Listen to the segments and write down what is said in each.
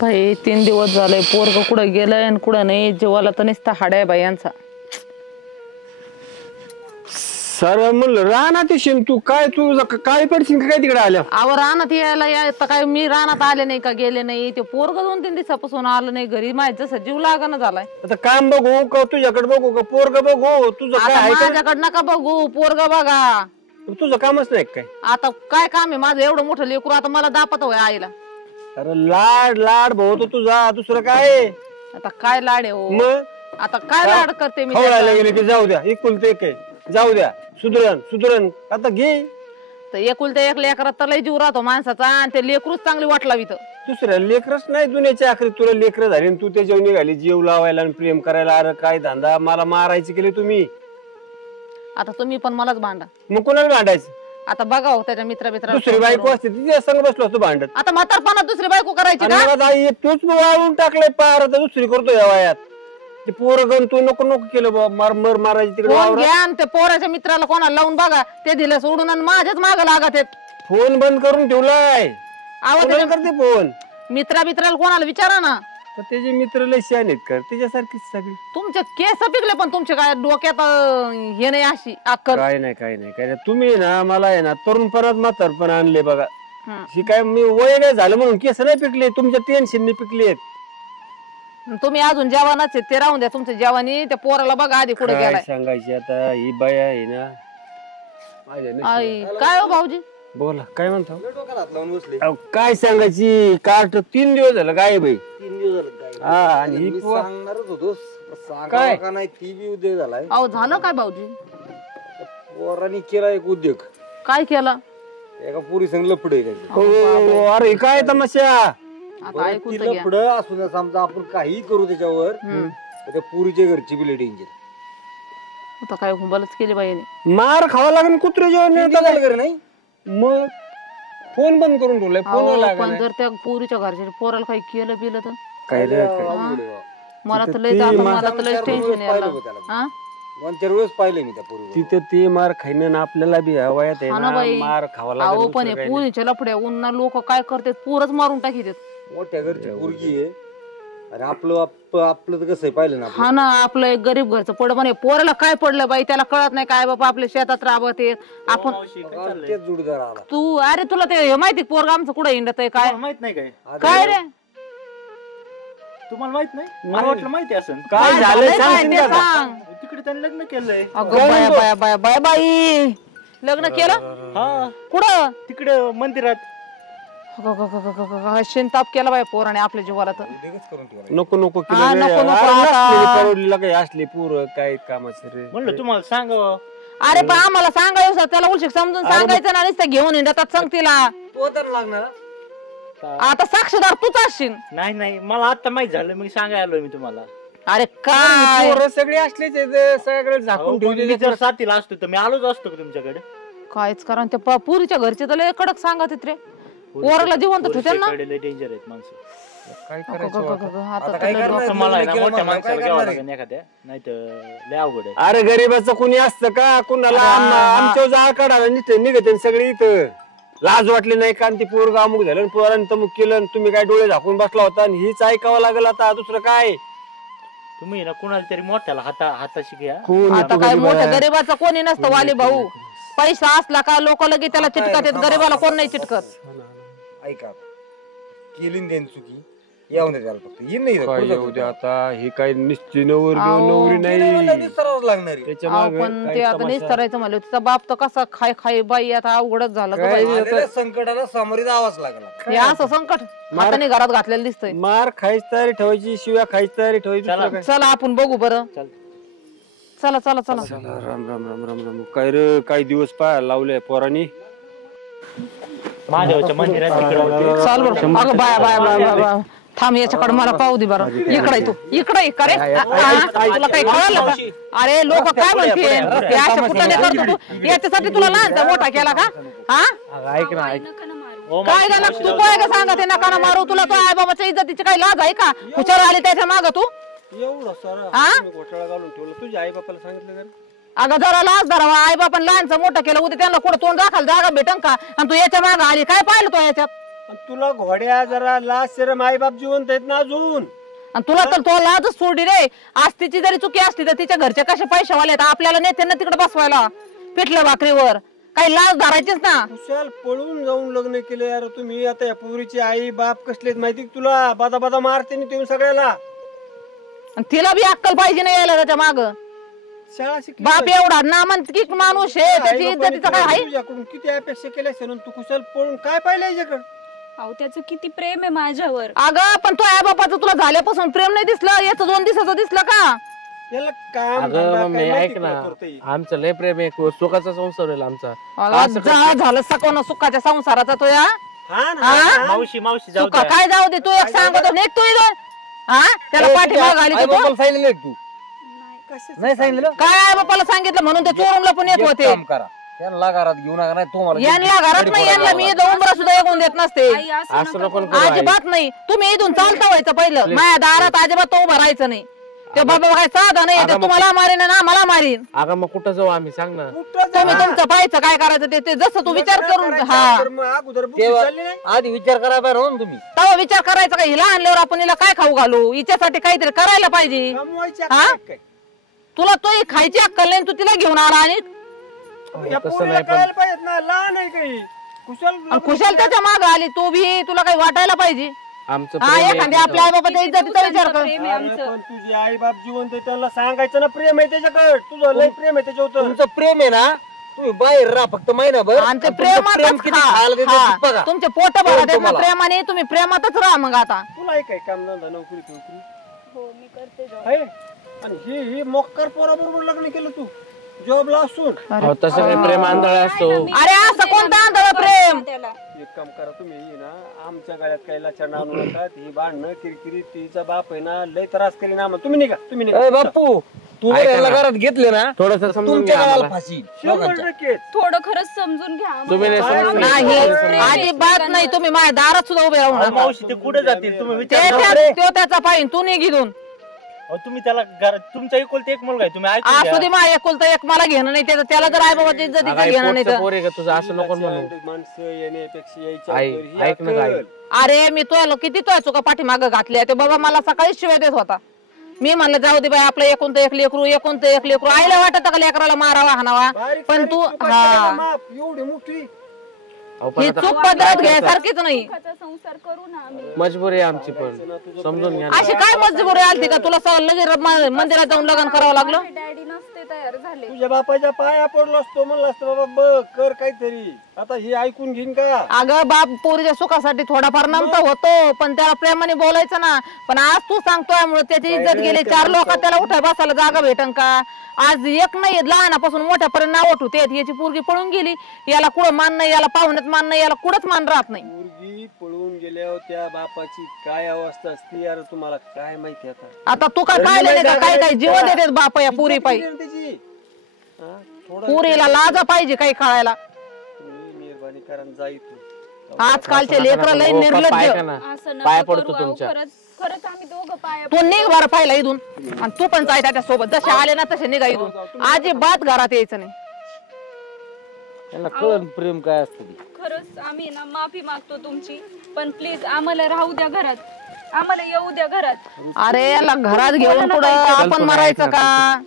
भाई 3 दिवस झाले पोरग कुठं गेलंय आणि कुठं नाही जीवाला तर नुसता हाड्या बाई यांचा सर म्हणलं राहणार ते तू काय काय पडशील काय तिकडे आल्या आवर रानात यायला या काय मी रानात आले नाही का गेले नाही ते पोरग 2-3 दिवसापासून आलं नाही घरी माझं जसं जीव लागणं झालाय आता काम बघू का तुझ्याकडे बघू का पोरग बघू तुझं काय माझ्याकडे नका बघू पोरग बघा तुझं कामच नाही काय आता काय काम आहे माझं एवढं मोठं लेकरू आता मला दापत होय आईला अरे लाड लाड भाऊ तो तुझा दुसरं काय आता काय लाड आहे हो मग आता काय लाड करते मी खवळायला गेले की जाऊ द्या एकुलते एक जाऊ द्या सुधरण आता घे तर एकुलते एक लेकरात तर लय जीव राहतो माणसाचा आणि ते लेकरूच चांगली वाटलावी तर दुसऱ्या लेकरच नाही दुनियाच्या आखरी तुला लेकर झाली तू त्याच्यावर निघाली जीव लावायला आणि प्रेम करायला अरे काय धंदा मला मारायचे केले तुम्ही आता तुम्ही पण मलाच भांडा मग कोणाला भांडायचं आता बघा हो त्याच्या मित्र दुसरी बायको असते तिच्या संग बसलो असतो भांडत आता म्हातारपणात दुसरी बायको करायची का तूच वाळून टाकले पार आता दुसरी करतो या वयात ते पोरगण तू नको केलं बाबा मर मारायची तिकडे ज्ञान ते पोराच्या मित्राला कोणाला लावून बघा ते दिलं सोडून आणि माझ्याच माग लागत फोन बंद करून ठेवलाय आवाज करते फोन मित्राला कोणाला विचारा ना तर त्याचे मित्र लय शहाणे आहेत का त्याच्यासारखीच सगळी तुमचे केस पिकले पण तुमचे काय डोक्यात हे नाही अशी अक्कल काय नाही तुम्ही ना मला आहे ना तरुण परत म्हातारपण आणले बघा ही काय मी वय नाही झालं म्हणून केस नाही पिकले तुमच्या टेन्शन पिकले तुम्ही अजून जवानच आहे ते राहून द्या तुमच्या जवानी त्या पोराला बघा आधी कुठे गेलाय सांगायची आता ही बाया आहे ना काय हो भाऊजी बोला काय म्हणतो काय सांगायची कार्ट 3 दिवस झालं काय बाई 3 दिवस झालं हा आणि सांगणारच होतो काय का नाही ती बी उद्योग झालाय अहो झालं काय भाऊजी पोरांनी केला एक उद्योग काय केला एका पुरी संग लफडे अरे काय तमाशा लफड असू द्या समजा आपण काही करू त्याच्यावर त्या पुरीच्या घरची बी डेंजर आता काय हुंबालच केली बाईने मार खावा लागेल कुत्रे जेवण नाही मग फोन बंद करून ठेवलाय फोन पण जर त्या पुरीच्या घरच्या पोराला काही केलं बिलं तर काय मला तर लय टेन्शन यायला 2-4 वेळेस पाहिले मी त्या पुरी तिथे ते मार खाईन आपल्याला बी वयात आहे ना मार खावा लागेल पण पुरीच्या लफड्या उन्हा लोक काय करतात पोरच मारून टाकीतात मोठ्या घरची पोरगी आहे आणि आपलं तर कसं आहे पाहिलं ना हा ना आपलं एक गरीब घरचं पड म्हणे पोराला काय पडलं बाई त्याला कळत नाही काय बाबा आपल्या शेतात राबत आपण जोडीदार आला तू अरे तुला ते माहिती पोरगा आमचं कुठं हिंडत आहे काय माहित नाही काय रे तुम्हाला माहित नाही मला वाटलं माहिती असं काय झालं सांग तिकडे त्यांनी लग्न केलंय बाय बाय बाई लग्न केलं हा कुठं तिकडे मंदिरात शेणताप केला बाय पोराने आपल्या जीवाला तर नको असले पूर काय कामाचं रे म्हणलं तुम्हाला सांग अरे पण आम्हाला सांगायचं त्याला उलशिक समजून सांगायचं ना नुसतं घेऊन येतात सांगतीला लागणार आता साक्षीदार तूच असशील नाही मला आता माहित झालं मी सांगायला आलोय मी तुम्हाला अरे काय सगळे असलेच सगळे झाकून ठेवले जर साथीला असतो तर मी आलोच असतो तुमच्याकडे कायच कारण त्या पुरीच्या घरचे तर लय कडक सांगत रे पोराला जिवंत ठेवते ना डेंजर आहेत माणसं काय करायचं आता मला मोठ्या माणसाला घ्यावं लागेल एखाद्या नाही तर लय अवघड आहे अरे गरीबाचं कुणी असतं का कुणाला आमच्या जाळ काढायला निघते सगळे इथं लाज वाटली नाही का ती पोरगा अमुक झालं पोरांनी तमुक केलं तुम्ही काय डोळे झाकून बसला होता आणि हीच ऐकावं लागेल आता दुसरं काय तुम्ही ना कुणाला तरी मोठ्याला हाताशी घ्या आता काय मोठ्या गरीबाचा कोणी नसतं वाली भाऊ पैसा असला का लोक लगे त्याला चिटकत येत गरीबाला कोण नाही चिटकत ऐका केली देन चुकी येऊन द्यायला फक्त येईन नाही आता हे काय निश्चित नवरी नाही पण ते आता निस्तरायचं म्हणलं तिचा बाप तर कसा खाय बाई आता अवघडच झालं संकटाला सामोरे जावंच लागला हे असं संकट हाताने घरात घातलेलं दिसतंय मार खायची तयारी ठेवायची शिव्या खायची तयारी ठेवायची चला आपण बघू बरं चला चला चला राम राम राम राम राम काय रे काही दिवस पाय लावले पोरांनी महादेवाच्या मंदिरात तिकडे चाल बरं अगं बाय बाय बाय बाय थांब याच्याकडे मला पाहू दे बरं इकडे तू इकडे रे तुला काही कळलं का अरे लोक काय म्हणते अशा कुठाने करतो तू याच्यासाठी तुला लहानचा मोठा केला का हा ऐक ना ऐक काय झालं तू काय का सांगते नका मारू तुला तो आई बाबाच्या इज्जतीची काही लाज आहे का हुशार आली त्याच्या माग तू एवढं सर घोटाळा घालून ठेवलं तुझ्या आई बापाला सांगितलं का अगं जरा लाज धरावा आई बापान लहानचं मोठं केलं उद्या त्यांना कुठं तोंड दाखल जागा भेटन का आणि तू याच्या माग आली काय पाहिलं तो याच्यात आणि तुला घोड्या जरा लाज शरम आई बाप जिवंत आहेत ना अजून. आणि तुला तर तो लाजच सोडी रे. आज तिची जरी चुकी असली तर तिच्या घरचे कसे पैसे वाले आपल्याला नेत्यांना तिकडे बसवायला पिठलं भाकरीवर. काही लाज धरायचीच ना. कुशाल पळून जाऊन लग्न केले यार तुम्ही. आता या पोरीची आई बाप कसलेत माहिती तुला. बादा बादा मारते ना तुम्ही सगळ्याला. आणि तिला बी अक्कल पाहिजे नाही यायला त्याच्या माग. शाळा शिकली बाप एवढा नामांकित माणूस आहे त्याची इज्जतीचं काय आहे. तुझ्याकडून किती अपेक्षा केल्या असेल तू कुशाल पळून काय पाहिलं याच्याकडे. अहो त्याचं किती प्रेम आहे माझ्यावर. अगं पण तो आई बापाचं तुला झाल्यापासून प्रेम नाही दिसलं. याचं 2 दिवसाचं दिसलं का. याला काम अगं धंदा मम्मी काय माहिती ऐक ना, का करतोय? आमचं लय प्रेम आहे, सुखाचा संसार होईल आमचा. अगं, जा झालं सकोन सुखाच्या संसाराचा तो या. हा ना, हा? हा ना. मावशी जाऊ सुका द्या. काय जाऊ दे. तू एक सांगतो नेक तू इथून. हा त्याला पाठीमाग आली आई तू. बापाला सांगितलं तू कशाचं नाही सांगितलं. काय आई बापाला सांगितलं म्हणून ते चोरूनला पण येत एक होते. काम करा, त्यांना घरात घेऊन नका, नाही तुम्हाला यांना घरात नाही. यांना मी उंबरा सुद्धा येऊन देत नसते. आई असं असं नका नको करू. करू आई. अजिबात नाही. तुम्ही इथून चालता व्हायचं पहिलं. माझ्या दारात अजिबात तो उभं राहायचं नाही. ते बाबा काय साधा नाही. ते तुम्हाला मारीन ना मला मारीन. अगं मग कुठं जाऊ आम्ही सांग ना. कुठं तुम्ही जा? तुमचं पाहायचं काय करायचं ते जसं तू विचार करून. करायचं हा तर मग अगोदर बुद्धी तेव्हा चालली नाही. आधी विचार करायला पाहिजे हो ना तुम्ही. तेव्हा विचार करायचा का हिला आणल्यावर आपण हिला काय खाऊ घालू. हिच्यासाठी काहीतरी करायला पाहिजे. कमवायची हा? अक्कल काय? तुला तो ही खायची अक्कल नाही. तू तिला घेऊन आला आणि या तसं पोरीला नाही पण कळायला पाहिजे ना. लहान आहे काही कुशाल खुशाल त्याच्या माग आली. तू बी तुला काही वाटायला पाहिजे. आमचं हा प्रेम एखादी आहे. आपल्या आई बाबाच्या इज्जतीचा विचार कर. प्रेम आहे अरे आमचं. पण तुझे आई बाप जिवंत आहे, त्यांना सांगायचं ना प्रेम आहे त्याच्याकडे. तुझं लय प्रेम आहे त्याच्यावर. तुमचं प्रेम आहे ना, तुम्ही बाहेर राहा फक्त महिनाभर. आणि ते तुमचं प्रेम प्रेमातच किती खायला देतं हा. ते बघा. तुमचे पोट भरत आहेत ना तुम्हाला. प्रेमाने. तुम्ही प्रेमातच राहा मग आता. तुला आहे काय काम धंदा नोकरी नोकरी हो मी करते job. आहे. आणि ही मोक्कर पोराबरोबर लग्न केलं तू जॉबला असून. अहो, तसं काही प्रेम आंधळ असतो. अरे असं कोणतं आंधळ प्रेम. त्याला एक काम करा तुम्ही ही ना आमच्या गाड्यात काही लाचार आणू नका. ही भांडणं किरकिरी तिचा बाप आहे ना लय त्रास करीन आम्हाला. तुम्ही निघा तुम्ही निघा. ए बापू, तू जर ऐका याला ना. घरात घेतले ना, थोडंसं समजून तुमच्या घ्या गावाला आम्हाला. फाशी 100% थोडं खरंच समजून घ्या आम्हाला. तुम्ही नाही समजून घ्या. नाही अजिबात नाही. तुम्ही माझ्या दारात सुद्धा उभे राहू अहो, नका. मावशी ते कुठे जातील तुम्ही ते विचार करा. तो त्याचा पाहिजे. तू निघ इथून. अहो, तुम्ही त्याला तुमचा एकुलता एक मुलगा आहे तुम्ही ऐकून असू घ्या. दे माझ्या एकुलता एक. मला घेणं नाही त्याचं. त्याला जर आई बाबाची इज्जतीचं अगं, आई घेणं नाही पोटचं तर. पोर आहे का तुझं असं नको म्हणू. माणसं येण्यापेक्षा यायच्या आई, अगोदर ही ऐक ना आई. अक्कल. अरे मी तुला किती तुझ्या चुका पाठीमागं घातल्या. ते बाबा मला सकाळी शिवाय देत होता. मी म्हणलं जाऊ दे बाई आपलं एकुलतं एक लेकरू एकुलतं एक लेकरू. आईला वाटत का लेकराला मारावा हाणावा. बारीक पण सारीक तू चुका हा केल्या माफ, एवढी मोठी. अहो, पण ही आता चूक पद्धत घ्यायसारखीच नाही. सुखाचा संसार करू ना आम्ही. मजबुरी आहे आमची पण समजून घ्या ना. अशी काय मजबुरी आलती का तुला लगेच मंदिरात जाऊन लग्न करावं लागलं. माझे डॅडी नसते तयार झाले. तुझ्या बापाच्या पाया पडलो असतो म्हणलं असतं बाबा बघ कर काहीतरी. आता हे ऐकून घेईन का. अगं बाप पोरीच्या सुखासाठी थोडाफार नमता होतो. पण त्याला प्रेमाने बोलायचं ना. पण आज तू सांगतोय मुळे त्याची इज्जत गेली. 4 लोक त्याला उठाय बसायला जागा भेटन का. आज एक नाही लहानापासून मोठ्यापर्यंत नाव उठवते. याची पोरगी पळून गेली. याला कुठं मान नाही. याला पाहुण्यात मान नाही. याला कुठंच मान राहत नाही. पोरगी पळून गेल्यावर त्या बापाची काय अवस्था असते यार तुम्हाला काय माहिती. आता आता तू काय पाहिलं नाही का. काय काय जीवन देतात बाप या पुरी पायी. त्याची हा, थोडं पुरीला लाजा पाहिजे काही कळायला. तुम्ही मेहरबानी करा आणि जा इथून. आजकालचे लेकरं लय हो, पप्पा, ऐका निर्लज्ज. ना. असं पाया नका पडतो करू. अहो, तुमच्या. खरंच आम्ही दोघं पाया तू निघ बरं पाहिला इथून. आणि तू पण जाय त्याच्या सोबत. जसे आले ना तसे निघा इथून. अजिबात घरात यायचं नाही. त्यांना कळण प्रेम काय असतं ते. खरंच आम्ही ना माफी मागतो तुमची. पण प्लीज आम्हाला राहू द्या घरात. आम्हाला येऊ द्या घरात. अरे याला घरात घेऊन पुढं आपण मरायचं का.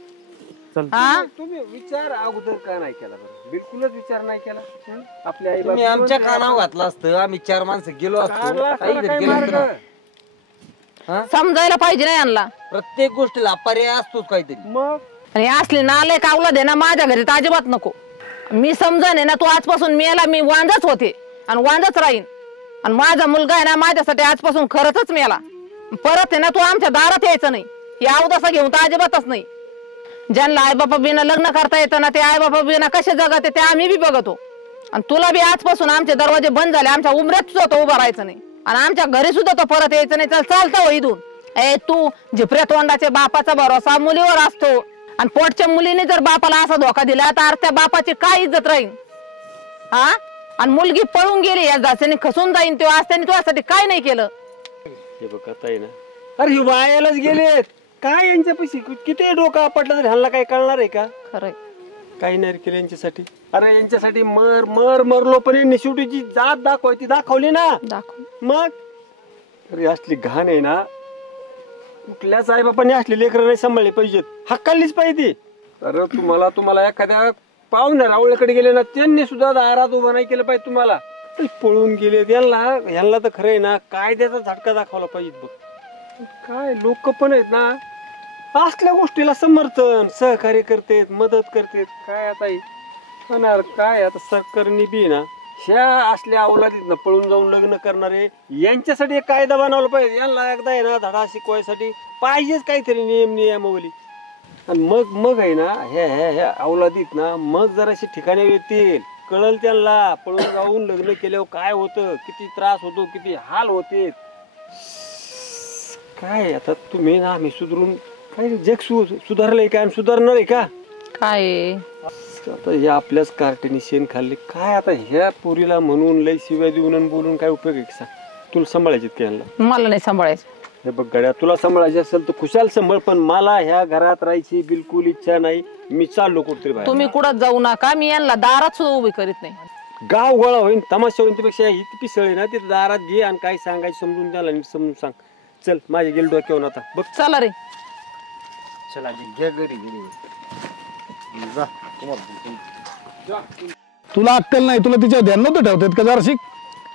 चल हा तुम्ही विचार अगोदर का नाही केला बरं. बिलकुलच विचार नाही केला. हं? आपल्या आई तुम्ही आमच्या कानावर घातलं असतं, आम्ही 4 माणसं गेलो असतो, काहीतरी काय केलं असतं ना. मार्ग. समजायला पाहिजे ना यांना. प्रत्येक गोष्टीला पर्याय असतोच काहीतरी. मग आणि असले नाले कावला दे ना माझ्या घरी तर अजिबात नको. मी समजन आहे ना तू आजपासून मेला. मी वांजच होते आणि वांजच राहीन. आणि माझा मुलगा आहे ना माझ्यासाठी आजपासून खरंच मेला. परत आहे ना तू आमच्या दारात यायचं नाही. ही अवदसा घेऊन तर अजिबातच नाही. ज्यांना आई बापा बिना लग्न करता येतं ना ते आई बापा बिना कसे जगत ते आम्ही बी बघतो. आणि तुला बी आजपासून आमचे दरवाजे बंद झाले. आमच्या उमऱ्यात सुद्धा तो उभा राहायचं नाही. आणि आमच्या घरी सुद्धा तो परत यायचं नाही. चल चालतं इथून. ए तू झिपऱ्या तोंडाचे बापाचा भरोसा मुलीवर असतो. आणि पोटच्या मुलीने जर बापाला असा धोका दिला तर त्या बापाची काय इज्जत राहील. हा आणि मुलगी पळून गेली या जास्याने खसून जाईन. तो आज त्यांनी तुझ्यासाठी काय नाही केलं. हे बघ आता आहे ना. अरे वायालाच गेलेत काय यांच्या पैसे किती डोका आपटला तरी ह्यांना काय कळणार आहे का. खरंय काही नाही केलं यांच्यासाठी. अरे यांच्यासाठी मरलो पण यांनी शेवटी जी जात दाखवायची दाखवली ना. दाखव मग अरे असली घाण आहे ना, कुठल्याच आई बापाने असली लेकरं नाही सांभाळली पाहिजेत, हक्कालीच पाहिजे. अरे तुम्हाला एखाद्या पाहुण्या रावळ्याकडे गेले ना, त्यांनी सुद्धा दारात उभं नाही केलं पाहिजे तुम्हाला. पळून गेले ह्यांना तर खरं आहे ना, कायद्याचा झटका दाखवला पाहिजे बघ. काय लोक पण आहेत ना असल्या गोष्टीला समर्थन सहकार्य करतेत, मदत करतेत. काय आता होणार काय, आता सरकारने बी ना ह्या असल्या अवलादीत ना पळून जाऊन लग्न करणारे यांच्यासाठी एक कायदा बनवला पाहिजे. यांना एकदा आहे ना धडा शिकवायसाठी पाहिजेच काहीतरी नियमावली. आणि मग आहे ना ह्या अवलादीत ना मग जराशी ठिकाणी येतील, कळल त्यांना पळून जाऊन लग्न केल्यावर काय होतं, किती त्रास होतो, किती हाल होते. काय आता तुम्ही ना आम्ही सुधरून काय जग सुधारलंय का, सुधारणार आहे का काय? आता हे आपल्याच कार्टीने शेण खाल्ले. काय आता ह्या पोरीला म्हणून लय शिव्या देऊन बोलून काय उपयोग आहे सांग? तुला सांभाळायचे का यांना? मला नाही सांभाळायचं. हे बघ गड्या, तुला सांभाळायचे असेल तर खुशाल सांभाळ, पण मला ह्या घरात राहायची बिलकुल इच्छा नाही. मी चाललो कुठतरी बाहेर. तुम्ही कुठं जाऊ नका, मी यांना दारात सुद्धा उभी करीत नाही. गाव गोळा होईन, तमाशा होईन, त्यापेक्षा ही पिसळ आहे ना तिथे दारात घे आणि काय सांगायचं समजून द्याला समजून सांग. चल माझे गेल डोक्यावर आता बघ. चला रे. चला घ्या घरी जा. तुला अक्कल नाही, तुला तिच्यावर ध्यान नव्हतं ठेवतात का जरा शिक.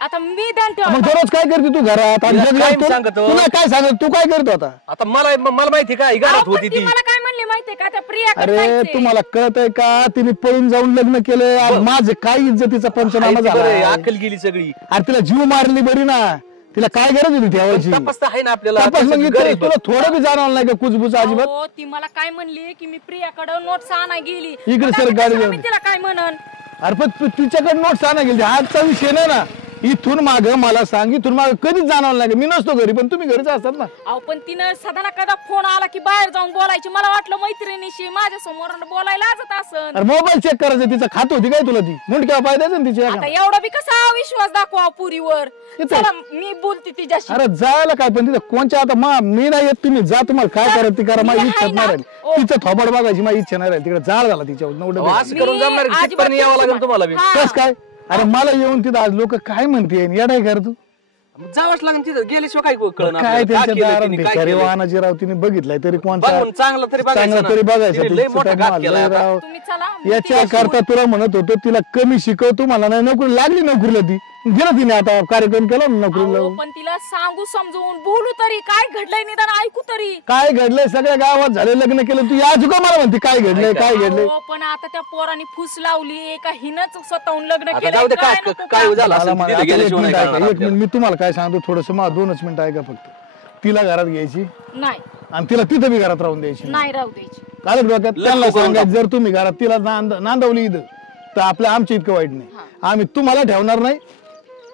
आता मी ध्यान ठेवा. मग दररोज काय करते तू घरात आणि जग काय तुला सांगतो? काय सांगत, तू काय करतो आता? आता मला माहिती का ही घरात होती ती. मला काय म्हणले माहितीये का, त्या प्रिया अरे तुम्हाला कळत आहे का, तिने पळून जाऊन लग्न केलंय. माझे काय इज्जतीचा पंचनामा झाला. अक्कल गेली सगळी. अरे तिला जीव मारली बरी ना, तिला काय गरज होती ठेवायची? तपास तर आहे ना आपल्याला. तपास मग आपल्याला गरीब. तुला थोडं बी जाणवलं नाही का कुजबुज अजिबात? हो, ती मला काय म्हणली की मी प्रियाकडे नोट्स आणा गेली. इकडे आता सर गाडी कशाला घेऊन. मी तिला काय म्हणन? अरे पण तिच्याकडे नोट्स आणा गेली, हाचा विषय नाही ना. इथून माग मला सांग, इथून माग कधीच जाणवलं नाही. मी नसतो घरी पण तुम्ही घरीच असतात ना. अहो पण तिनं सदा कदा फोन आला की बाहेर जाऊन बोलायची. मला वाटलं मैत्रिणीशी माझ्या समोर बोलायला लाजत असन. अरे मोबाईल चेक करायचं, तिचं खात होती काय तुला? ती मुंडक्या पाय द्यायचं ना तिच्या. आता एवढा बी कसा विश्वास दाखवा पुरीवर? चला मी बोलते तिच्याशी. अरे जायला काय पण तिथं कोणच्या आता मी नाही येत, तुम्ही जा, तुम्हाला काय करायचं ती करा. माझी मी इच्छा आहे नाही ना. राहिली, तिचं थोबड बघायची माझी इच्छा नाही राहिली. तिकडे जाळ झाला तिच्यावर नवडं. असं करून जमणार आहे? अजिबात तिथपर्यंत यावं लागेल तुम्हाला बी. हा. कस काय? अरे मला येऊन तिथं आज लोक काय म्हणते येडाय कर तू जावंच लागेल तिथं. गेल्याशिवाय काय कळणार काय आपल्याला? त्यांच्या केलं दारात तिने, काय भिकारी केलं? वाहनाची राव तिने बघितलाय तरी कोणता बघून चांगलं तरी बघायचं चांगलं ना. तरी बघायचं. तिने लय तिचं मोठा काय घात माल केलाय लय आता. राव. तुम्ही चला मी याच्या तिच्याशी करता तुला म्हणत होतो तिला कमी शिकव, तुम्हाला नाही नोकरी लागली. नोकरीला ती गेलं तिने, आता कार्यक्रम केला ना नोकरीला. अहो, पण तिला सांगू समजून बोलू तरी, काय घडलंय निदान ऐकू तरी. काय घडलंय? सगळ्या गावात झाले लग्न केलं, तू या का मला म्हणते काय घडलंय काय घडलंय? अहो, पण आता त्या पोराने फुस लावली का हिनच स्वतःहून लग्न आता केलं? जाऊ दे, काय काय झालं मला असेल म्हणा, तिथे आता एक गेल्याशिवाय मिनिट नाही ऐका, कळणार एक मिनिट मी तुम्हाला काय सांगतो, थोडस मला 2च मिनिट ऐका फक्त. तिला घरात घ्यायची नाही आणि तिला तिथं बी घरात राहून द्यायची. नाही राहू द्यायची. काय डोक्यात त्यांना सांगायचं, जर तुम्ही घरात तिला नांदवली इथं तर आपल्या आमच्या इतकं वाईट नाही. आम्ही तुम्हाला ठेवणार नाही,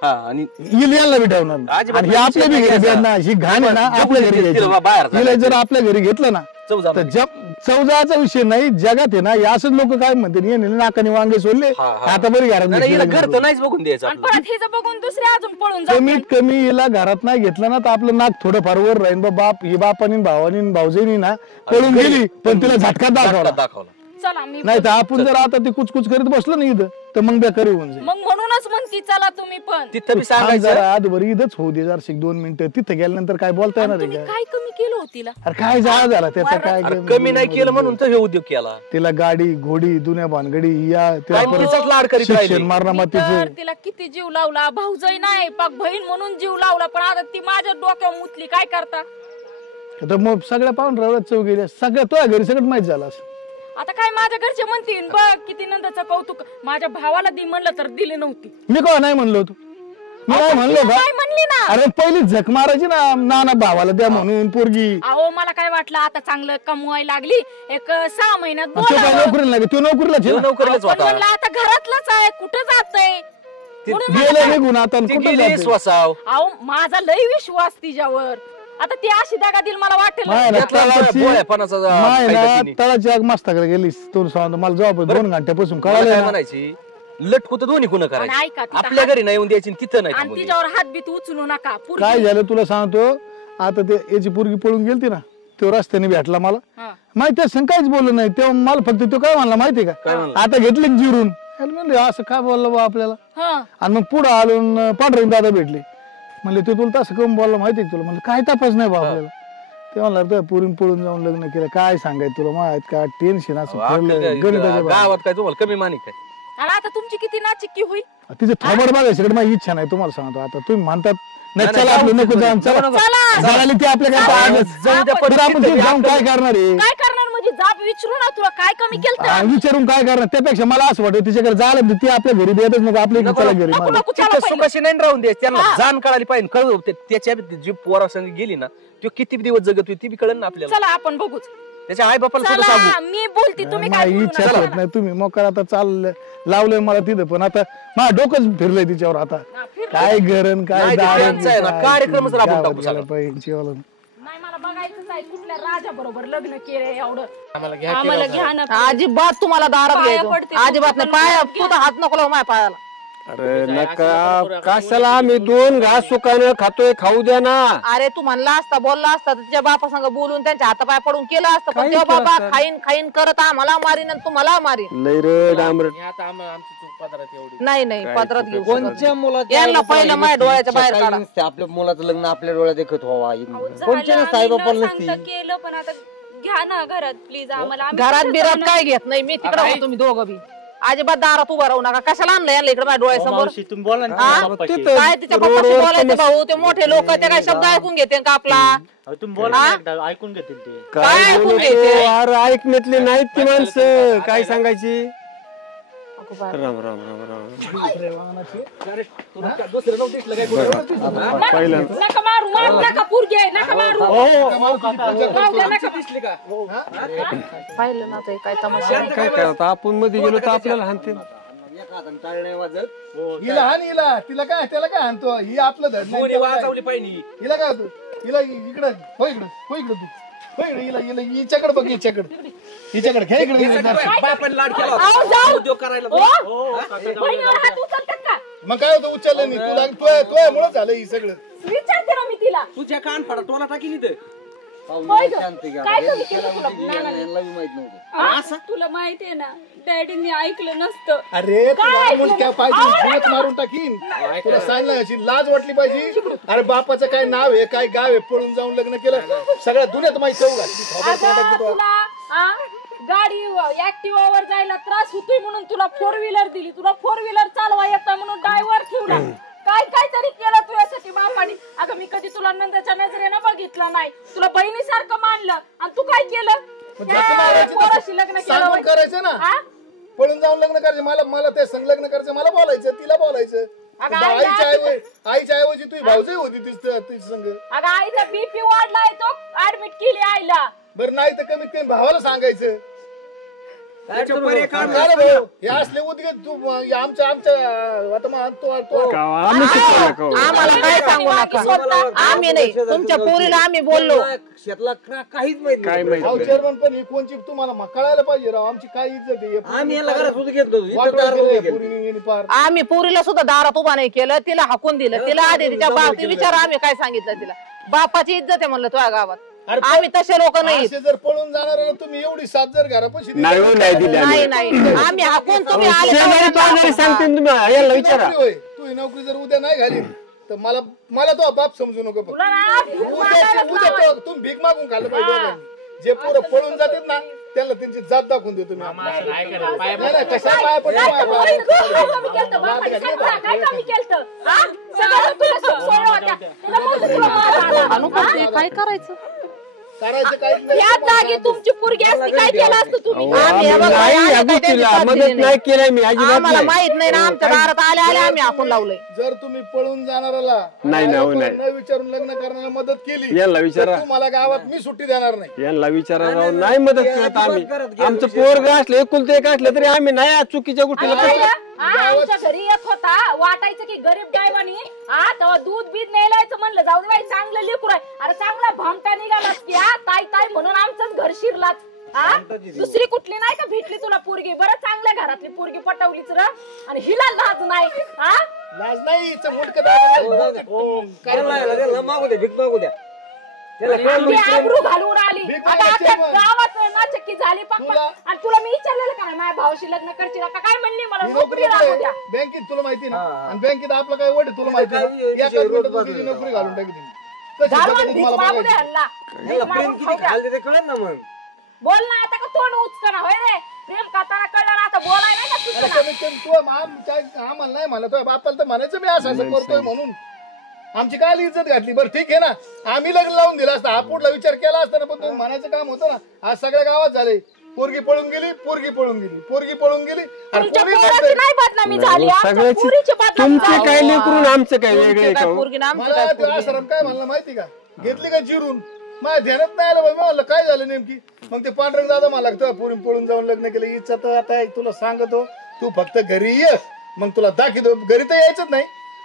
हा. आणि यांना बी ठेवणार नाही. अजिबात आणि हे आपल्या बी घरी घ्यायचं ना, ही घाण आहे ना आपल्या घरी तिला बाहेर घ्यायची. हिला जर आपल्या घरी घेतलं ना चव तर जाणार. चौदाचा विषय नाही जगात आहे ना. हे असंच लोक काय म्हणते, ये नाकाने वांगे सोडले आता बरी घरात नाही, हिला घेतली. घर तर नाहीच बघून द्यायचं आणि आपल्याला. परत हिचं बघून दुसरे अजून पळून जाऊ. कमीत कमी हिला घरात नाही घेतलं ना तर आपलं नाक थोडंफार वर राहीन. बाप ही बापानी भावानी भाऊजाईनी ना पळून गेली पण तिला झटका दाखवला. दाखवला. चला मी नाही तर आपण जर आता ते कुचकुच करीत बसलो ना इथं तर मग बेकारी होऊन जाईल. मग म्हणूनच म्हणती चला तुम्ही पण. तिथं बी थांब सांगायचं. जरा आजभर इथंच होऊ दे जरा 2 मिनिटं. तिथं गेल्यानंतर काय बोलता येणार आहे तुम्ही का? काय कमी केलं हो तिला? अरे काय जाळ झाला त्याचा काय? अरे कमी नाही केलं म्हणून तर हे उद्योग केला. तिला गाडी घोडी दुन्या भानगडी या काय मुलीचाच लाड करीत शिक्षण राहिली. मारणं मी मातीचं. तर तिला किती जीव लावला, भाऊजाई नाही पाक बहीण म्हणून जीव लावला, पण आता ती माझ्या डोक्यावर मुतली. काय करता तर मग सगळ्या पाहून रावळ्यात चव गेल्या सगळ्या तुझ्या घरी सगळं माहित झालं असं. आता काय माझ्या घरचे म्हणतील बघ किती नंदाचं कौतुक. माझ्या भावाला दी म्हणलं तर दिली नव्हती. मी का नाही म्हणलो होतो? मी नाही म्हणलो का? काय म्हणली ना? अरे पहिली झक मारायची ना नाना भावाला द्या म्हणून पोरगी. अहो मला काय वाटलं आता चांगलं कमवायला लागली, एक 6 महिन्यात तो काय बोलावं. नोकरीला लागेल? तो नोकरीला जीव नोकरीलाच पण होता. म्हणलं आता घरातलंच आहे, कुठं जातंय? म्हणून म्हणलं गेले निघून आता ती कुठं गेली जाते? स्वसाव. अहो माझा लय विश्वास तिच्यावर. आता ती अशी दागा दिल मला वाटेल. माय ना त्यातला तळाची भोळ्यापणाचा माय फायदा ना तिने. तळाची आग मस्ताकडे गेली. तू सांगतो मला जवळ 2 घंट्यापासून मला कळालं काय ना. म्हणायची, लटकू तर दोन्ही कुणा आणि ऐका, करायची. तिथं आपल्या घरी नाही येऊन द्यायची आणि तिथं नाही आणि थांबून तिच्यावर हात बीत उचलू नका. काय झालं तुला सांगतो. आता ते याची पोरगी पळून गेलती ना तो रस्त्याने भेटला मला हा. माहिती असं काहीच बोललं नाही तेव्हा मला फक्त तो काय म्हणला माहितीये का आता घेतले जिरून म्हणले असं काय बोललं बा आपल्याला हा. आणि मग पुढे आलो पांढरे दादा भेटले म्हणले तू तुला तसं करून बोलला माहितीये का तुला म्हणलं काय तपास नाही बा आपल्याला ते म्हणला तर पुरीन पळून जाऊन लग्न केलं काय सांगायचं तुला माहित का टेन्शन असं पडलं गणिताच्या गावात काय तुम्हाला कमी मानिक आहे आणि आता तुमची किती नाचिक्की होईल तिथे थोबड बघायचं माझी इच्छा नाही तुम्हाला सांगतो आता तुम्ही म्हणतात नाही चला आपलं नको जाऊन चला झाली ते आपल्याकडे आपण ते जाऊन काय करणार आहे काय करणार म्हणजे जाब विचारू ना तुला काय कमी केलं विचारून काय करणार त्यापेक्षा मला असं वाटतं तिच्याकडे जायला ती आपल्या घरी येतच नको आपल्या इकडे चला घरी माझं. तिथं सुखाशी नाही राहून दे त्यांना जाण कळाली पाहिजे कळव त्याच्या जी पोरासंग गेली ना तो किती दिवस जगत होती ती बी कळन ना आपल्याला चला आपण बघूच त्याच्या आई बापाला सुद्धा चला सांगू मी बोलते तुम्ही काय माझी बोलू इच्छा नका. होत नाही तुम्ही मोकार आता चाललंय लावलंय मला तिथं पण आता माझं डोकंच फिरलंय तिच्यावर आता हा, फिरलं. काय गरण काय नाही, ते दारू, त्यांचं आहे ना, काय कार्यक्रमच राबवून गावात टाकू गेला सगळा. पाहिजे जेवायला. नाही मला बघायचंच आहे कुठल्या राजा बरोबर लग्न केलंय एवढं आम्हाला घ्या ना अजिबात तुम्हाला दारात पाया घ्यायचं पडते, अजिबात नाही पाया तू तर हात नको लावू माझ्या पायाला अरे नका कशाला आम्ही 2 घास सुकानं खातोय खाऊ द्या ना अरे तू म्हणला असता बोलला असता तर तुझ्या बापा संग बोलून त्यांच्या हातापाय पडून केलं असतं पण काही तेव्हा केलं बाबा असतं. खाईन खाईन करत आम्हाला मारीन आणि तुम्हाला मारीन लय रे डांबर नाही नाही पत्रात घेऊ शकत कोणत्या मुलाच्या यांना पहिलं माझ्या डोळ्याच्या बाहेर काही काढा. नसते आपल्या मुलाचं लग्न आपल्या डोळ्यात देखत व्हावा कोणत्या झालं, साईबापाला आम्ही न नसते सांगता केलं पण आता घ्या ना घरात प्लीज आम्हाला आम्ही घरात कसं बिरात जाणार? काय घेत नाही मी तिकडे होतो तुम्ही दोघं बी अजिबात दारात उभा राहू नका कशाला आणलं यांना इकडे माझ्या डोळ्यासमोर मावशी तुम्ही बोला ना हा? त्यांच्या पप्पाशी. तिथं काय तिच्या पप्पाशी रोडवर बोलायचं भाऊ ते मोठे लोक ते काय शब्द ऐकून घेते का आपला अहो, तुम्ही बोला ना एकदा, ऐकून घेतील ते काय काय ऐकून बोलतो घ्यायचे? अरे ऐकण्यातली नाहीत ती माणसं काय सांगायची राम राम राम राम पहिलं नका मारू मारू नका पोरगी आहे, नका मारू राहू द्या, नका. पाहिलं ना ते काय तमाशा काय करत आपण मध्ये गेलो तर आपल्याला हानते हिला हान हिला तिला काय त्याला काय हाणतो ही आपलं धड नाही त्याला काय. हिला काय होतं हिला इकडं हो इकडं हो इकडं तू हो इकडं हिला हिला हिच्याकडे बघ हिच्याकडे घ्या इकडे आहो, जाऊ. ओ, बहिणीवर हात उचलतात का मग काय होतं उचललं नाही तुला तोय मुळे झालं ही सगळं विचारते ना मी तिला तुझ्या कान फाडा टोला टाकी नाही होय गं. शांती घ्या. काय कमी याला केलं तुला म्हणजे नानाने? यांना बी माहित नव्हतं तुला माहितीये ना डॅडींनी ऐकलं नसतं अरे तुला काय मुलक्या पाहिजे जीवच मारून टाकीन तुला सांगितलं याची लाज वाटली पाहिजे अरे बापाचं काय नाव आहे काय गाव आहे पळून जाऊन लग्न केलं सगळ्या दुनियात माहिती अगं, तुला हा? गाडी ऍक्टिव्हा वर जायला त्रास होतोय म्हणून तुला 4 व्हीलर दिली तुला 4 व्हीलर चालवा येतं म्हणून ड्रायव्हर ठेवला काय काय तरी केलं तुझ्यासाठी बापाने अगं मी कधी तुला नंदाच्या नजरेनं बघितलं नाही तुला बहिणीसारखं मानलं आणि तू काय केलं या पोराशी लग्न केलं होय. करायचं ना हा? पळून जाऊन लग्न करायचं मला ते संलग्न करायचं मला बोलायचं तिला बोलायचं अगं, आईच्या ऐवजी तुझी भाऊजाई होती तिची संग अगं आईचा बीपी वाढलाय तो ऍडमिट केली आईला बरं नाही तर कमीत कमी भावाला सांगायचं काय रे भाऊ हे असले उद्योग तू आमच्या आता मग आम्हाला काय सांगू नका आम्ही नाही तुमच्या पोरीला आम्ही बोललो शेतला काहीच माहित काय नाही माहिती चेअरमन पण ही कोणची तुम्हाला कळायला पाहिजे राव आमची काय इज्जत आहे आम्ही याला घरात सुद्धा घेतलो होतो. इथं वाटोळं दार केलंय उभे केले. पोरीने पार आम्ही पोरीला सुद्धा दारात उभा नाही केलं तिला हाकून दिलं तिला आधी तिच्या बाप विचार आम्ही काय सांगितलं तिला बापाची इज्जत आहे म्हणलं तुझ्या गावात अरे आम्ही तसे लोक नाही असे जर पळून जाणार तुम्ही एवढी 7 जर घरापाशी दिली, नाही हो, नाही दिली नाही नाही आम्ही हाकून तुम्ही आले शेजारी तेव्हा पाजारी सांगते ना तुम्ही याला विचारा नोकरी होय. तू ही नोकरी जर उद्या नाही घाली तर मला तो बाप समजू नको फक्त. तुला ना भीक मागायलाच लावायची. तुम्ही भीक मागून खाल्लं पाहिजे दोघांनी. जे पोरं पळून जातात ना त्यांना त्यांची जात दाखवून देतो मी नाही, नाही, कशा पाया पडतो काय माझ्या तर पोरीनं पाया. काय कमी केलतं? बापाने सांग ना, काय कमी केलतं? हा? सगळं तुला सोयी होत्या. तुला म्हणते तुला मार आला. आणू पण ते काय करायचं करायचं काहीच नाही. या जागी तुमची पोरगी असती काय केलं असतं तुम्ही आम्ही हे बघा, नाही आम्ही या काय त्यांची गोष्टीला साथ मदत दिली नाही केलंय मी अजिबात आम्हाला नाही माहित नाही ना आमच्या दारात आले आम्ही हाकून लावलंय जर तुम्ही पळून जाणाऱ्याला नाही, नाही, हो, आणि नाही. न विचारून लग्न करण्याला मदत केली यांना विचारा. तर तुम्हाला गावात मी सुट्टी देणार नाही. यांना विचारा राव नाही मदत करत आम्ही आमचं पोरग असलं एकुलते एक असलं तरी आम्ही नाही आज चुकीच्या गोष्टीला आईला, हा, आमच्या घरी येत होता वाटायचं की गरीब गायवानी हा तेव्हा दूध बीज नेलायचं म्हणलं जाऊ दे बाई चांगलं लेकरू आहे अरे चांगला भामटा निघालाच की हा ताई ताई म्हणून आमचंच घर शिरलाच हा दुसरी कुठली नाही का भेटली तुला पोरगी बरं चांगल्या घरातली पोरगी पटवलीच र आणि हिला लाज नाही हा लाज नाही हिचं मुंडकं करायला लागलं, त्याला मागू द्या भीक मागू द्या ती आबरू घालून आली आता अख्ख्या गावात नाचक्की झाली पक्का. आणि तुला मी विचारलेलं का नाही माझ्या भावाशी लग्न करशील का काय म्हणली मला नोकरी लागू द्या. बँकेत तुला माहिती ना आणि बँकेत आपलं काय वड तुला माहिती ना एकाच मिनिटात तुझी नोकरी घालून टाकली घालून भीक मागू द्या ह्यांना. भीक मागून खाऊ द्या. खाल्ले ते कळत ना मग. बोल ना आता का तोंड उचकणा होय रे. प्रेम करताना कळलं ना आता बोलाय नाही का सुचना. कमीत कमी तू आम्हाला नाही म्हणला तो बापाला तर म्हणायचं मी असं असं करतोय म्हणून आमची काय इज्जत घातली. बरं ठीक आहे ना आम्ही लग्न लावून दिलं असतं हा पुढला विचार केला असता ना पण तुम्ही म्हणायचं काम होतं ना. आज सगळ्या गावात झाले पोरगी पळून गेली पोरगी पळून गेली पोरगी पळून गेली आणि तुमच्या पोरी पोराची म्हणते, नाही बदनामी झाली आमच्या सगळ्याची पोरीची बदनामी तुमचे झाली. काय लेकरून आमचं काय वेगळे का हो? पोरगी ना आमची मला काय ते पोरगी. आश्रम काय म्हणलं माहिती का घेतली का जिरून माझ्या ध्यानात नाही आलं बाई. म्हणलं काय झालं नेमकी मग ते पांढरंग दादा मला लागतो पोरी पळून जाऊन लग्न केलं. इच्छा तर आता एक तुला सांगतो तू फक्त घरी ये मग तुला दाखवतो. घरी तर यायचंच नाही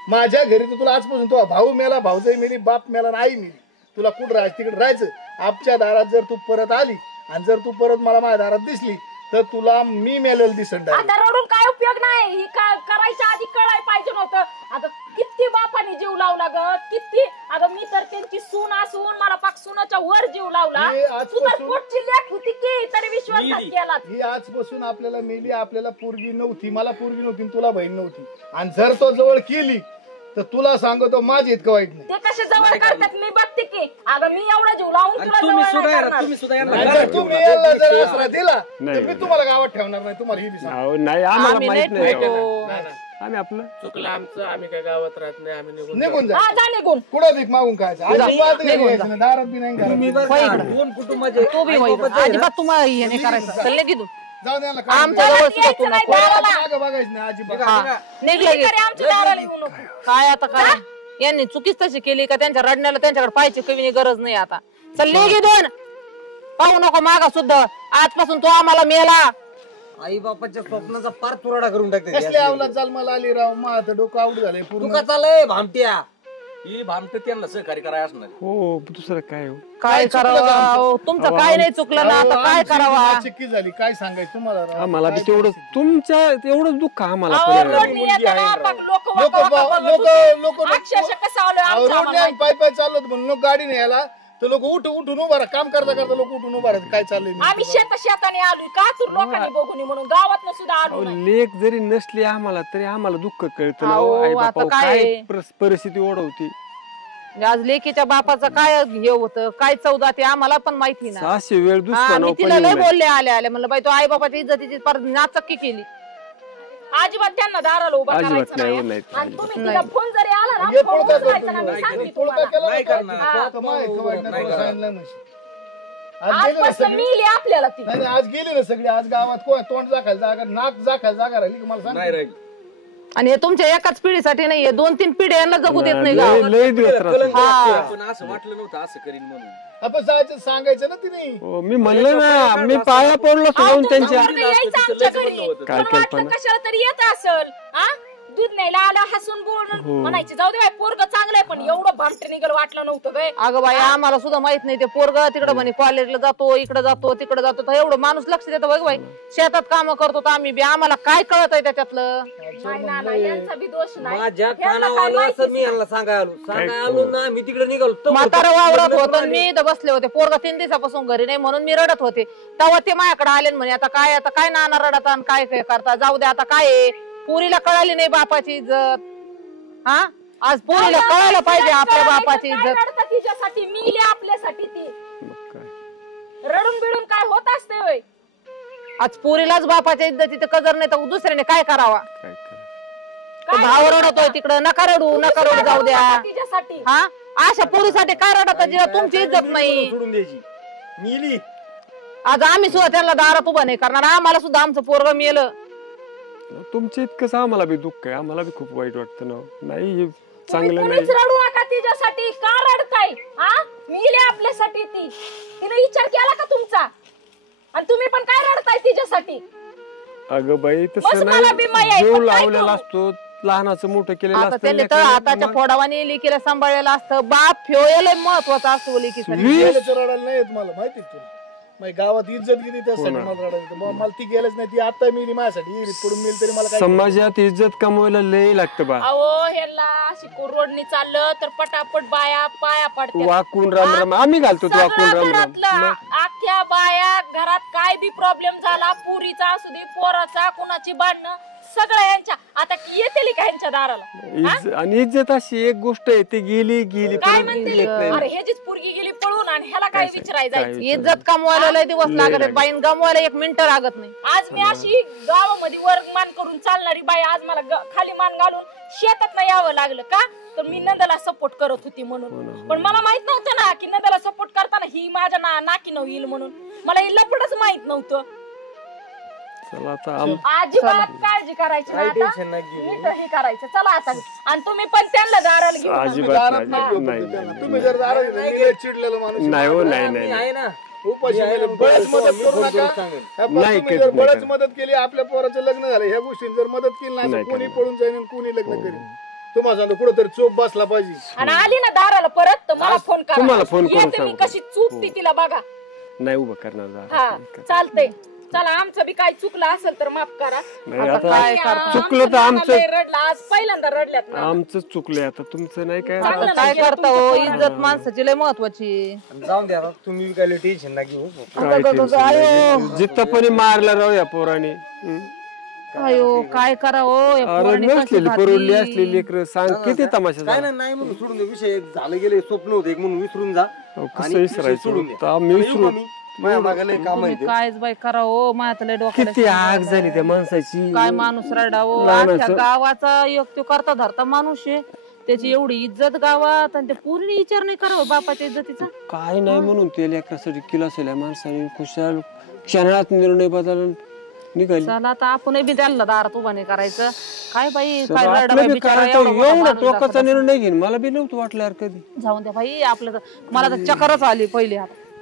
माझ्या घरी तर तुला आजपासून तो भाऊ मेला भाऊजाई मेली बाप मेला आई मेली तुला कुठं राहायचं तिकडे राहायचं. आमच्या दारात जर तू परत आली आणि जर तू परत मला माझ्या दारात दिसली तर तुला मी मेलेलं दिसत. आता रडून काय उपयोग नाही. ही करायच्या आधी कळाय पाहिजे नव्हतं. आता किती बापाने जीव लावला ग किती. आता मी तर त्यांची सून असून मला पाक सुनाच्या वर जीव लावला. हे आजपासून- तू तर पोटची लेक होती की तरी विश्वासघात केला. ही आजपासून आपल्याला मेली आपल्याला पोरगी नव्हती मला पोरगी नव्हती तुला बहीण नव्हती आणि जर तो जवळ केली तर तुला सांगतो माझी इतकं वाईट नाही. ते कसे जवळ करतात मी बघते की. अगं मी एवढा जीव लावून तुला जवळ नाही करणार. आणि जर तुम्ही याला जर आसरा दिला तर मी तुम्हाला गावात ठेवणार नाही तुम्हाला ही बी सांगतो. अहो, नाही आम्हाला आम्ही माहित नाही नाही ठेवतो. आम्ही आपलं चुकलं आमचं आम्ही काय गावात राहत नाही आम्ही निघून निघून जा हा जा निघून. कुठं भीक मागून खायचं अजिबात घरी यायचं नाही, दारात बी नाही तुम्ही घरात. बरं का, दोन कुटुंबाचे तू बी होईल आई-बापाचं आहे ना, अजिबात तुम्हाला हे नाही करायचं. चल निघ इथून. जाऊ द्या ना, आमच्या काय जवळ सुद्धा तू यायचं नाही नको. दाराला. मागं बघायचं नाही अजिबात. हा. निघ मी लगेच. तरी आमच्या दाराला येऊ नको. काय आता काय यांनी चुकीच तशी केली का त्यांच्या रडण्याला त्यांच्याकडे पाहायची कवी गरज नाही आता. चल निघ इथून. पाहू नको मागा सुद्धा आजपासून तो आम्हाला मेला. आई बापाच्या स्वप्नाचा पार तुराडा करून टाकते कसले अवलाद जन्माला आली राव माझं डोकं आउट झालंय तू पूर्ण. का चालय भामट्या. ही भामट त्यांना सहकार्य करायला असणार. हो दुसरं काय हो काय करावं अहो, तुमचं काय नाही चुकलं ना आता काय करावा. चिक्की झाली काय सांगायचं तुम्हाला राव? आम्हाला बी काय तेवढं परिस्थिती. तुमच्या एवढंच दुःख आम्हाला अहो, पण आहे. रोडनी येताना पाक लोक लोक लोक अक्षरशः कसं आलं आमचं रोडने आम्हाला पाय पाय चालत म्हणून गाडी नाही यायला तर लोक उठून उभा राहा काम करता करता लोक उठून उभा राहतात काय चाललंय आम्ही शेताने आलोय का तू लोकांनी बघून म्हणून गावात सुद्धा आलो अहो, नाही. लेक जरी नसली आम्हाला तरी आम्हाला दुःख कळतं ना अहो, हो. आई आता बापा काय काय परिस्थिती ओढवती. आज लेकीच्या बापाचं काय हे होतं काय चौदा ते आम्हाला पण माहिती ना. अशी वेळ हा, दुसरा मी तिला लय बोलले आले म्हणलं बाई तो आई बापाच्या इज्जतीची नाचक्की केली. अजिबात त्यांना दाराला उभा अजिबात करायचं नाही, नाही. नाही. आणि तुम्ही तिला फोन जरी आला ना हे फोन पुढं काय उचलायचं ना, करतो? मी सांगते पुढं काय तुम्हाला. केलं नाही ना? करणार. हा, तर माहित का वाईट नाही तुला सांगितलं नसेल. आज गेली ना आजपासून सगळी मिली आपल्याला ती. नाही आज गेली ना सगळी आज गावात कोण तोंड दाखायला जागा नाक दाखायला जागा राहिली का मला सांग नाही राहील. आणि हे तुमच्या एकाच पिढीसाठी नाहीये 2-3 पिढ्या यांना जगू देत नाही लय गावात. लय दिवस त्रास होतो. हा. पण असं वाटलं नव्हतं असं करीन म्हणून. आपण सांगायचं ना तिने हो, मी म्हणलं ना मी पाया पडलो सोडून त्यांच्या पोरगं यायचं आमच्या घरी. काय तुला वाटलं कल्पना? कशाला तरी येत असल हा दूध न्यायला आलं हसून बोलून म्हणायचे जाऊ दे बाई पोरग चांगलंय पण एवढं भामटे निघर वाटलं नव्हतं बाई. अगं बाई आम्हाला सुद्धा माहित नाही ते पोरग तिकडे म्हणे कॉलेजला जातो इकडे जातो तिकडे जातो तर एवढं माणूस लक्ष देतो बघ बाई शेतात काम करतो तर आम्ही बी आम्हाला काय कळत आहे त्याच्यातलं. नाही ना ना, यांचा बी दोष नाही. माझ्या यांना कानावर काय आलं माहितीच असं मी यांना सांगायला आलो ना मी तिकडे निघालो म्हातारा वावरत होत मी इथं बसले होते पोरगा 3 दिवसापासून घरी नाही म्हणून मी रडत होते तेव्हा ते माझ्याकडे आले म्हणे आता काय नाना रडता आणि काय काय करता जाऊ दे आता काय आहे. पुरीला कळाली नाही बापाची इज्जत. हा आज पुरीला कळायला पाहिजे आपल्या बापाची काय इज्जत. रडतं तिच्यासाठी मिली आपल्यासाठी ती मग काय. रडून बिडून काय होत असते होय. आज पुरीलाच बापाच्या इज्जतीचं कदर नाही तर दुसऱ्याने काय करावा. काय करायचं? तो भाव रडतोय तिकडं नका रडू जाऊ द्या. तिच्यासाठी हा अशा पोरीसाठी काय रडत जेव्हा तुमची इज्जत नाही. सोडून द्यायची मिली आज आम्ही सुद्धा त्यांना दारात उभा नाही करणार आम्हाला सुद्धा आमचं पोरग मेलं. तुमच्या इतकंच आम्हाला बी दुःख आहे आम्हाला बी खूप वाईट वाटतं ना. नाही हे चांगलं नाही. तुम्हीच रडू नका तिच्यासाठी का रडताय हा मिली आपल्यासाठी ती तिने विचार केला का तुमचा आणि तुम्ही पण काय रडताय तिच्यासाठी. अगं बाई बस तसं मला बी माया आहे, नाही जीव पण काय लावलेला करू? असतो लहानाचं मोठं केलेलं आता त्यांनी तर असतं. हाताच्या फोडावाने लेकीला सांभाळलेलं असतं बाप फ्योयला महत्वाचं असतो लेकीसाठी. रडायला नाही येत मला माहिती तुला माझी गावात इज्जत गेली त्यासाठी मला रडायला येतं. मला ती गेलच नाही, ती आता मिली माझ्यासाठी इरीत पडून मिळेल तरी मला काय समाजात इज्जत कमवायला लय लागतं बा. अहो ह्याला अशी रोडनी चाललं तर पटापट बाया पाया पडतात. वाकून राम राम आम्ही घालतो तो वाकून सगळं राम राम. घरातलं अख्ख्या बाया घरात काय बी प्रॉब्लेम झाला पुरीचा असू दे पोराचा कुणाची भांडणं सगळं यांच्या आता येतील का यांच्या दाराला. आणि इज्जत अशी एक गोष्ट आहे ती गेली काय म्हणते अरे ह्याचीच पोरगी गेली पळून आणि ह्याला काय विचारायचं जायचं. इज्जत कमवायला लय दिवस लागत आहेत बाईन, गमवायला 1 मिनिट लागत नाही. आज मी अशी गावामध्ये वर मान करून चालणारी बाई आज मला खाली मान घालून शेतात नाही यावं लागलं का तर मी नंदाला सपोर्ट करत होती म्हणून. पण मला माहित नव्हतं ना की नंदाला सपोर्ट करताना ही माझ्या नाकी न येईल म्हणून. मला ही लपडच माहित नव्हतं. अजिबात काळजी करायची नाही आता. नीट हे करायचं चला आता. आणि तुम्ही पण त्यांना दाराला घेऊन तुम्ही जर दाराला चिडलेलं माणूस नाही हो नाही आहे ना उपाशी बळच मदत करू नका. बळच मदत केली आपल्या पोराचं लग्न झालं ह्या गोष्टी जर मदत केली ना कोणी पळून जाईन कोणी लग्न करेल. तुम्हाला सांगतो कुठेतरी चोप बसला पाहिजे. आणि आली ना दाराला परत तर मला फोन तुम्हाला करा. फोन करून येते मी कशी चूकती तिला बघा. नाही उभं करणार. हा चालतंय. चला आमचं बी काय चुकलं असेल तर माफ करा. चुकलं तर आमचं रडला आज पहिल्यांदा रडल्यात ना. आमचं चुकलंय आता तुमचं नाही काय. काय करता हो, इज्जत माणसाची लय महत्वाची. जाऊन द्या आता, तुम्ही काय टेन्शन ना घेऊ. जिथं मारला राव या पोराने. अयो काय करा हो, नसलेली परवडली असलेली लेकरं सांग किती तमाशा काय नाही म्हणून सोडून दे विषय. झालं गेले स्वप्न होते म्हणून विसरून जा. कसं विसरायचं कायच बाई करा हो, माझ्या लय डोक्याला किती आग झाली त्या माणसाची. काय माणूस रडा हो. अख्ख्या गावाचा एक तो करता धरता माणूस आहे, त्याची एवढी इज्जत गावात आणि ते पूर्ण विचार नाही करावं बापाच्या इज्जतीचा. काय नाही म्हणून ते लेकरासाठी केलं असेल माणसाने. खुशाल क्षणात निर्णय बदलून निघाली. चला आता आपण बी त्याला दारात उभा नाही करायचं. काय बाई काय एवढा टोकाचा निर्णय घेईन मला बी नव्हतं वाटलं यार कधी. जाऊन द्या बाई आपलं मला तर चक्करच आली पहिले.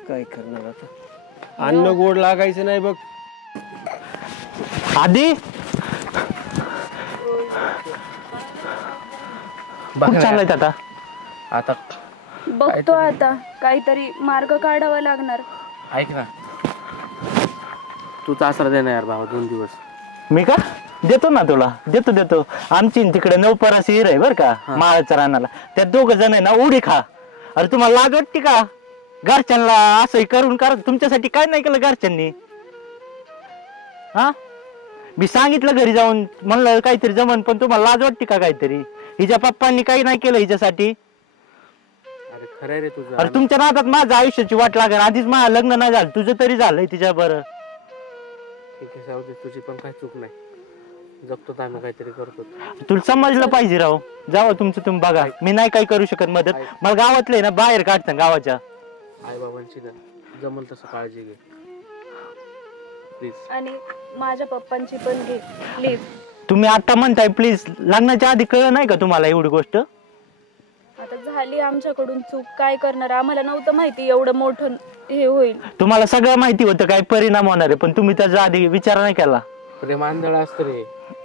काय करणार आता. अन्न गोड लागायचं नाही बघ. आधी चाललाय आता. आता बघतो आता काहीतरी मार्ग काढावा लागणार. ऐक ना तूच आसरा दे ना यार भावा 2 दिवस. मी का देतो ना तुला. देतो आमची तिकडे 9 परासी हिर आहे बर का माळाच्या रानाला. त्या 2 जण आहे ना उडी खा. अरे तुम्हाला लाज वाटते का घरच्यांना असं करून करा. तुमच्यासाठी काय नाही केलं घरच्यांनी. हा मी सांगितलं घरी जाऊन म्हणलं काहीतरी जमन पण तुम्हाला लाज वाटते का काहीतरी. हिच्या पप्पांनी काही नाही केलं हिच्यासाठी. अरे खरं रे तुझं. अरे तुमच्या नादात माझं आयुष्याची वाट लागेल. आधीच माझं लग्न नाही झालं तुझं तरी झालंय तिच्या बरं. ठीक आहे जाऊ दे तुझी पण काही चूक नाही. जगतो तर आम्ही काहीतरी करतो. तुला समजलं पाहिजे राव. जावं तुमचं तुम्ही बघा. मी नाही काही करू शकत मदत. मला गावातले ना बाहेर काढतात गावाच्या. आई बाबांची ना जमल तसं काळजी घे प्लीज. आणि माझ्या पप्पांची पण घे प्लीज. तुम्ही आता म्हणताय प्लीज. लग्नाच्या आधी कळलं नाही का तुम्हाला एवढी गोष्ट. आता झाली आमच्याकडून चूक काय करणार. आम्हाला नव्हतं माहिती एवढं मोठं हे होईल. तुम्हाला सगळं माहिती होतं काय परिणाम होणार आहे पण तुम्ही त्याच्या आधी विचार नाही केला. प्रेम आंधळ असतं रे.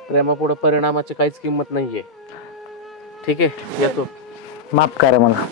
प्रेमापुढे परिणामाची काहीच किंमत नाहीये. ठीक आहे येतो. माफ करा मला.